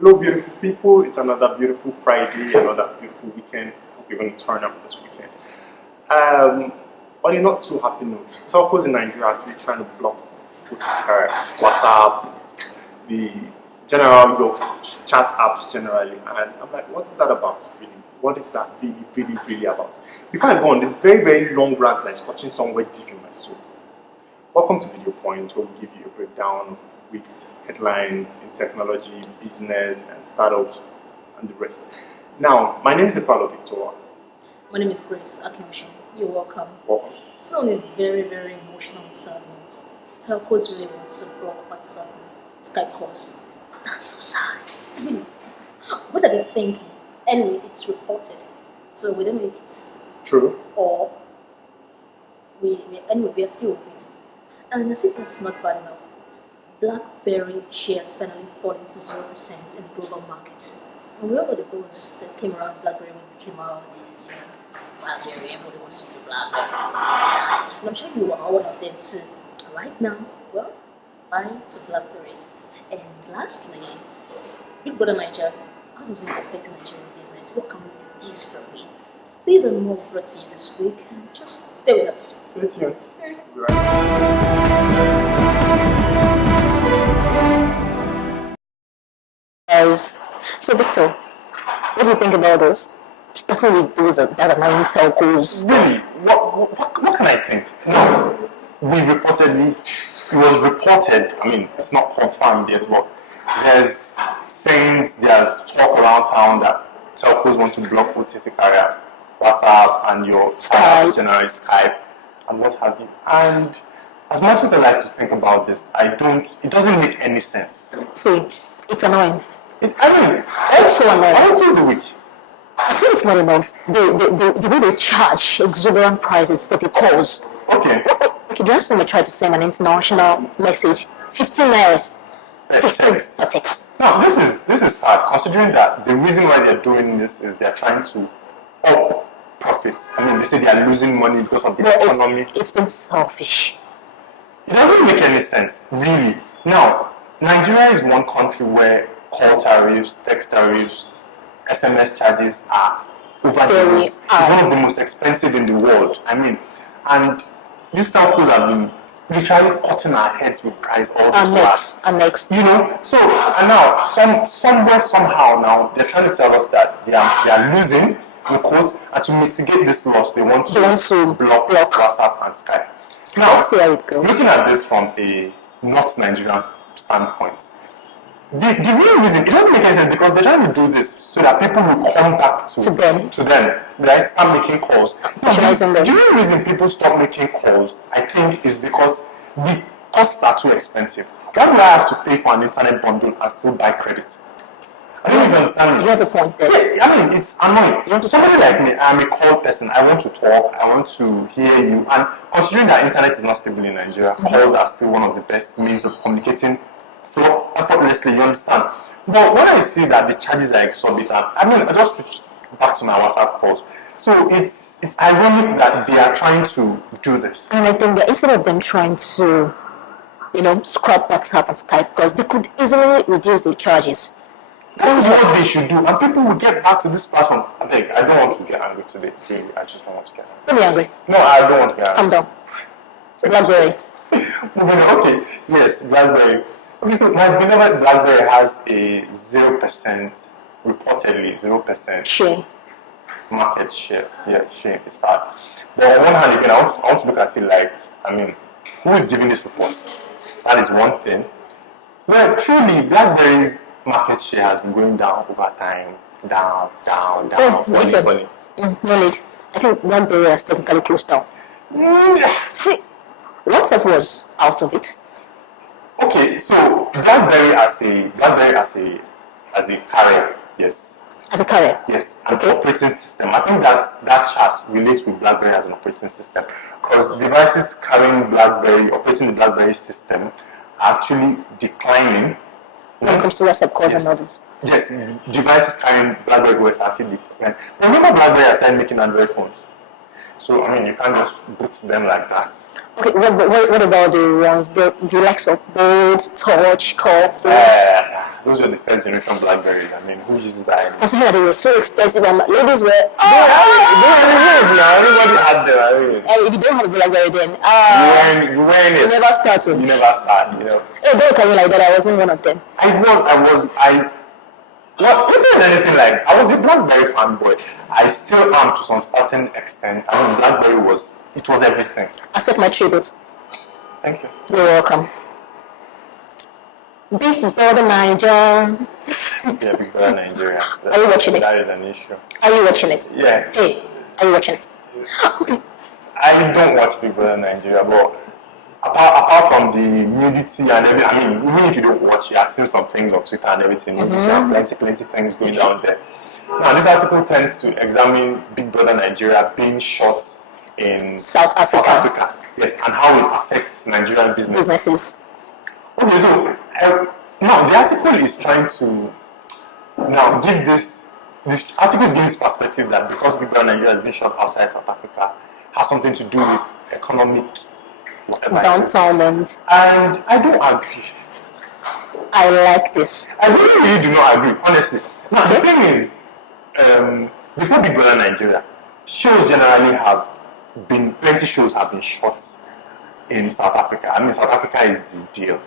Hello, beautiful people. It's another beautiful Friday, another beautiful weekend. Hope you're going to turn up this weekend. On a not too happy note, telcos in Nigeria are actually trying to block OTT WhatsApp, the general your chat apps generally. And I'm like, what's that about, really? What is that really about? Before I go on, this very long rant that is touching somewhere deep in my soul. Welcome to Videopoint, where we give you a breakdown of the week's headlines in technology, business, and startups, and the rest. Now, my name is Epalo Victor. My name is Grace Akinosho. You're welcome. Welcome. It's on a very emotional segment. Telcos really want to block WhatsApp, Skype calls. That's so sad. I mean, what are they thinking? Anyway, it's reported, so we don't know if it's true or we are still hoping. And as if that's not bad enough, BlackBerry shares finally falling to 0% in global markets. And we all know the buzz that came around BlackBerry when it came out. BlackBerry, everybody wants to BlackBerry. And I'm sure you are one of them too. Right now, well, bye to BlackBerry. And lastly, Big Brother Naija, how does it affect Nigerian business? What can we deduce from it? These are more brought to you this week. Just stay with us. Stay tuned. We'll be right Guys, so Victor, what do you think about this? Starting with those that are now telcos. Really? What can I think? No. It was reported, I mean, it's not confirmed yet, but there's talk around town that telcos want to block OTT carriers, WhatsApp and your Skype, generally Skype, and what have you. And as much as I like to think about this, it doesn't make any sense. See, it's annoying. It's so annoying. I don't do the week. I see it's not enough. The way they charge exorbitant prices for the calls. Okay. Okay, last time I tried to send an international message, 15 naira. 15 per text. Now, this is sad, considering that the reason why they're doing this is they're trying to up profits. I mean, they say they are losing money because of the economy. It's been selfish. It doesn't make any sense, really. Now, Nigeria is one country where call tariffs, text tariffs, SMS charges are over the roof. It's one of the most expensive in the world. I mean, and these telcos have been literally cutting our heads with price all this while. And next. You know, so and now somehow now they're trying to tell us that they are losing the quotes, and to mitigate this loss, they want to block WhatsApp and Skype. Now, let's see how it goes. Looking at this from a not Nigerian standpoint, the real reason, it doesn't make any sense because they're trying to do this so that people will come back to them, right? Start making calls. The real reason people stop making calls, I think, is because the costs are too expensive. Why do I have to pay for an internet bundle and still buy credit? I don't even understand. You have a point there. Yeah, I mean, it's annoying. Somebody like me, I'm a call person. I want to talk. I want to hear you. And considering that internet is not stable in Nigeria, calls are still one of the best means of communicating effortlessly, you understand? But when I see that the charges are exorbitant, I mean, I just switched back to my WhatsApp calls. So it's ironic that they are trying to do this. And I think that instead of them trying to, scrap WhatsApp and Skype, because they could easily reduce the charges. That's what they should do, and people will get back to this platform. I don't want to get angry today. Really, I just don't want to get angry. Don't be angry. No, I don't want to get angry. Calm down. BlackBerry. Okay, yes, BlackBerry. Okay, so my beloved BlackBerry has a 0%, reportedly 0% share. Market share. Yeah, share is sad. But on one hand, again, I want to look at it like, I mean, who is giving these reports? That is one thing. Well, truly, BlackBerry's market share has been going down over time. Down. Funny. No need. I think BlackBerry has technically closed down. See, WhatsApp was out of it. Okay, so BlackBerry as a carrier, yes. As a carrier? Yes, an operating system. I think that chart relates with BlackBerry as an operating system because devices carrying BlackBerry, operating the BlackBerry system, are actually declining. When it comes to WhatsApp calls and others. Yes, devices carrying BlackBerry OS actually declining. Remember BlackBerry has started making Android phones. So, I mean, you can't just boot them like that. Okay, what about the ones, the likes of Bold, Touch, Curve, those? those were the first generation BlackBerry. I mean, who uses that anymore? Considering that they were so expensive, and ladies were. Everybody had them. I mean, If you don't have a BlackBerry, then you wearing it. you never start. You never start. You know. Hey, don't call me like that. I wasn't one of them. Well, if there's anything like, I was a BlackBerry fanboy. I still am to some certain extent. I mean, BlackBerry was everything. Accept my tribute. Thank you. You're welcome. Big Brother Naija. Yeah, Big Brother Nigeria. Are you watching it? That is an issue. Are you watching it? Yeah. Hey, are you watching it? Okay. I don't watch Big Brother Nigeria, but apart from the nudity and everything, I mean, even if you don't watch, you have seen some things on Twitter and everything. There are plenty things going down there. Now, this article tends to examine Big Brother Nigeria being shot in South Africa. Yes, and how it affects Nigerian Businesses. Okay, so now the article is trying to now give this article is giving this perspective that because Big Brother Nigeria has been shot outside South Africa has something to do with economic Downtown and I don't agree. I like this. I really do not agree, honestly. Now the thing is, before Big Brother Nigeria, shows generally plenty shows have been shot in South Africa. I mean, South Africa is the deal.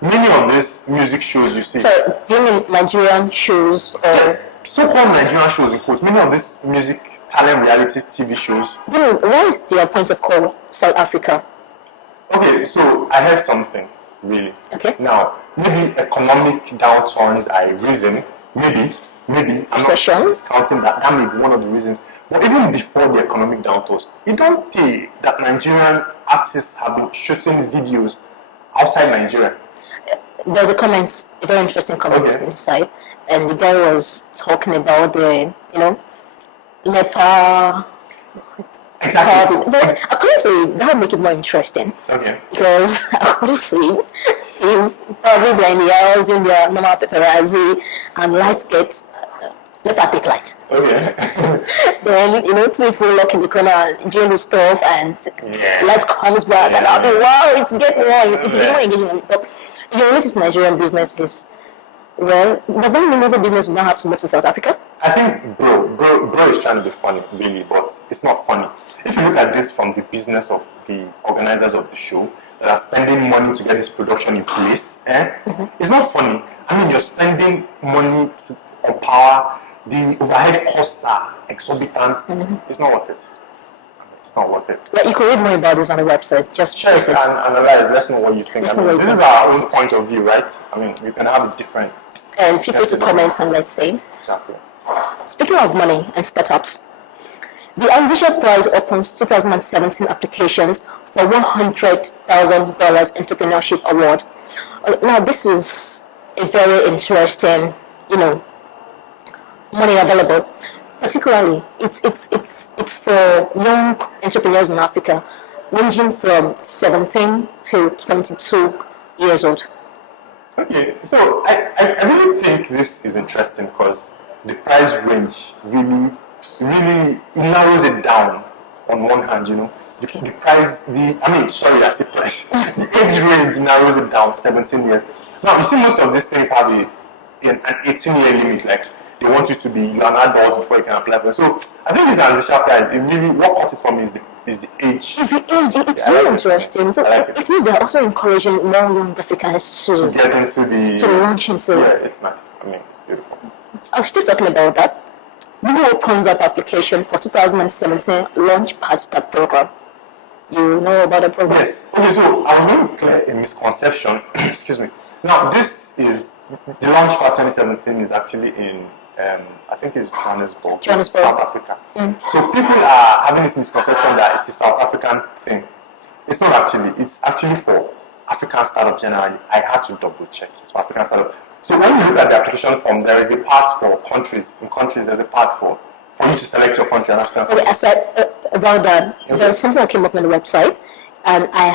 Many of these music shows you see. So, do you mean Nigerian shows or? Yes, so-called Nigerian shows in quotes. Many of these music talent reality TV shows. Why is their point of call South Africa? Okay, so I heard something really. Okay. Now, maybe economic downturns are a reason. Maybe. I'm not discounting that. That may be one of the reasons. But even before the economic downturns, it don't say that Nigerian artists have been shooting videos outside Nigeria. There's a very interesting comment inside, and the guy was talking about the, leper. Exactly. But according to him, that would make it more interesting. Okay. Because according to him, if probably they're in the house in their normal paparazzi and lights get let her take light. Okay. Then two people lock in the corner doing the stuff and light comes back and I'll be wow, it's getting more engaging. But you notice Nigerian businesses. Well, does that mean the business will not have to move to South Africa? I think bro is trying to be funny, really, but it's not funny. If you look at this from the business of the organizers of the show that are spending money to get this production in place, it's not funny. I mean, you're spending money to empower. The overhead costs are exorbitant. It's not worth it. It's not worth it. But you can read more about this on the website. Just check and analyze. Let's know what you think. This is our own point of view, right? I mean, we can have a different. And feel free to comment and let's say. Exactly. Speaking of money and startups, the Envision Prize opens 2017 applications for $100,000 entrepreneurship award. Now, this is a very interesting, money available. Particularly, it's for young entrepreneurs in Africa, ranging from 17 to 22 years old. Okay, so I really think this is interesting because the price range really narrows it down on one hand, The price, I say price. The age range narrows it down 17 years. Now, you see most of these things have an 18-year limit, like they want you to be an adult before you can apply for it. So I think this transition price, it really, what cuts it for me is the age. It's the age. It's really interesting. So it means they're also encouraging more young Africans to get into to launch into. Yeah, it's nice. It's beautiful. I was still talking about that. Google opens up application for 2017 Launchpad Start program. You know about the program? Yes. Okay, so I was going to clear a misconception. Excuse me. Now, this is the Launchpad 2017 is actually in I think it's Johannesburg, South Africa. So people are having this misconception that it's a South African thing. It's not actually. It's actually for African startups generally. I had to double check. It's for African startups. So when you look at the application form, there is a part for countries. In countries, there's a part for you to select your country. Okay, I said about that. Okay. There was something that came up on the website, and I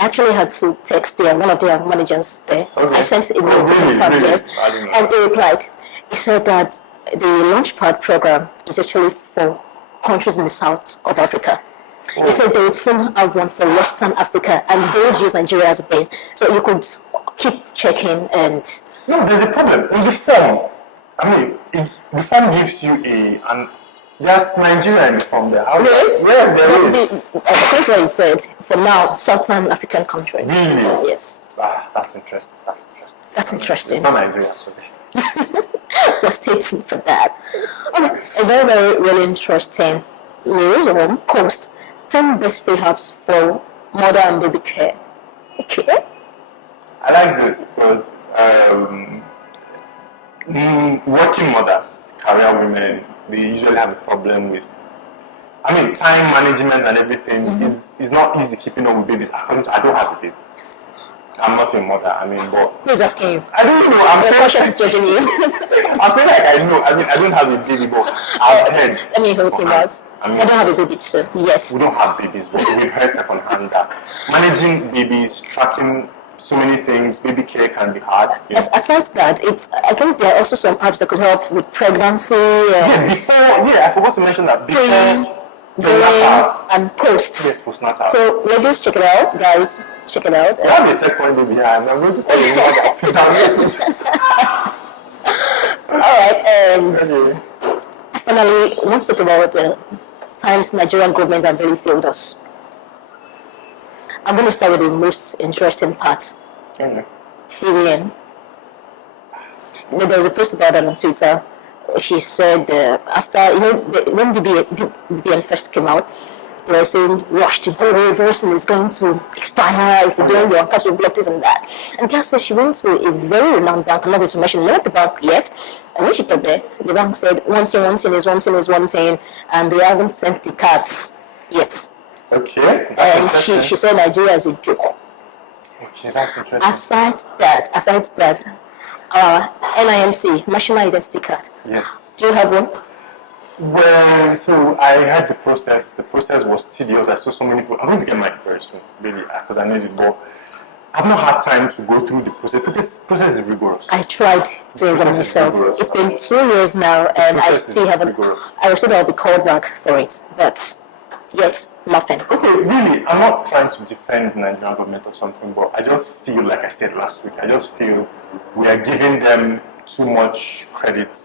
actually had to text one of their managers there. Okay. I sent a mail to confirm this, and they replied. He said that the Launchpad program is actually for countries in the south of Africa. He said they would soon have one for Western Africa, and they would use Nigeria as a base. So you could keep checking and. No, there's a problem. In the form, I mean, the form gives you and there's Nigerian in the form there. How Really? Yes, there is. According to what he said, for now, Southern African countries. Really? Yes. That's interesting. That's interesting. It's not Nigeria, sorry. We're stating for that. Okay, a very, very, really interesting news or post 10 best free apps for mother and baby care. Okay. I like this because working mothers, career women, they usually have a problem with, time management and everything is not easy keeping up with babies. I don't have a baby. I'm not a mother, but... Who's asking you? I don't know, I'm the saying... question is judging you. I'm saying like I know, I don't have a baby, but I've heard... Let me help him out. I don't have a baby too, yes. We don't have babies, but we've heard secondhand that managing babies, tracking so many things, baby care can be hard. Aside that, I think there are also some apps that could help with pregnancy. I forgot to mention that before... and posts. Yes, postnatal. So ladies, check it out, guys, check it out. I have a tech point baby here, and I'm going to tell you more that. Alright, and finally, I want to talk about the times Nigerian government have really failed us. I'm going to start with the most interesting part. BBN. There was a post about that on Twitter. She said after, when BBN first came out, they were saying, rush to borrow, very soon it's going to expire if you don't, your account will block this and that. And Gas said she went to a very renowned bank, I'm not going to mention the name of the bank yet, and when she got there, the bank said, one thing is one thing, and they haven't sent the cards yet. Okay. And she said Nigeria is a joke. Okay, that's interesting. Aside that, our NIMC, National Identity Card. Yes. Do you have one? Well, so I had the process. The process was tedious. I saw so many people. I'm going to get mine very soon, really, because I need it. But I've not had time to go through the process. The process is rigorous. I tried doing it myself. It's been 2 years now, and I still haven't. I was told I'll be called back for it, but yet nothing. Okay, really, I'm not trying to defend the Nigerian government or something, but I just feel, like I said last week, I just feel we are giving them too much credit.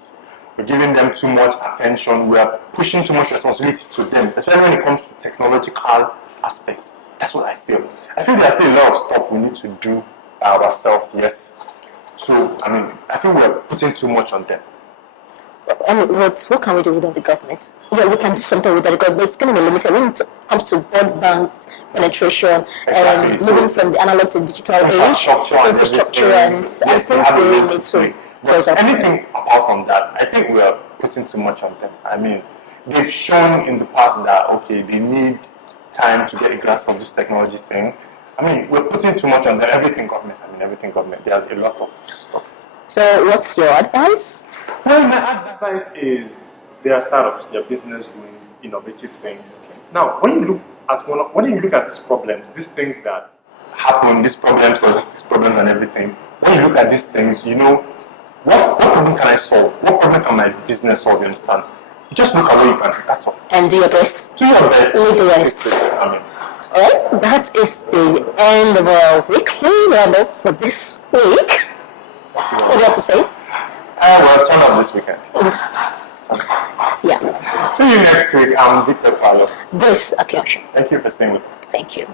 We're giving them too much attention. We are pushing too much responsibility to them, especially when it comes to technological aspects. That's what I feel. I feel there's still a lot of stuff we need to do ourselves, yes. So, I feel we're putting too much on them. And what can we do without the government? Yeah, we can do something without the government. It's going to be limited when it comes to broadband penetration and moving from the analog to digital age, infrastructure, and I think we really need to. But anything apart from that, I think we are putting too much on them. They've shown in the past that, okay, they need time to get a grasp of this technology thing. We're putting too much on them. Everything government. There's a lot of stuff. So what's your advice? Well, my advice is there are startups, there are business doing innovative things. Now, when you look at these problems, these things that happen, these problems, logistics problems and everything, when you look at these things, what problem can I solve? What problem can my business solve? You understand? You just look at what you can do, that's all. And do your best. Do your best. Leave the rest. Alright, that is the end of our weekly roundup for this week. What do you have to say? Well, turn on this weekend. Yeah. See you next week. I'm Victor Paulo. Grace Akiosha. Thank you for staying with us. Thank you.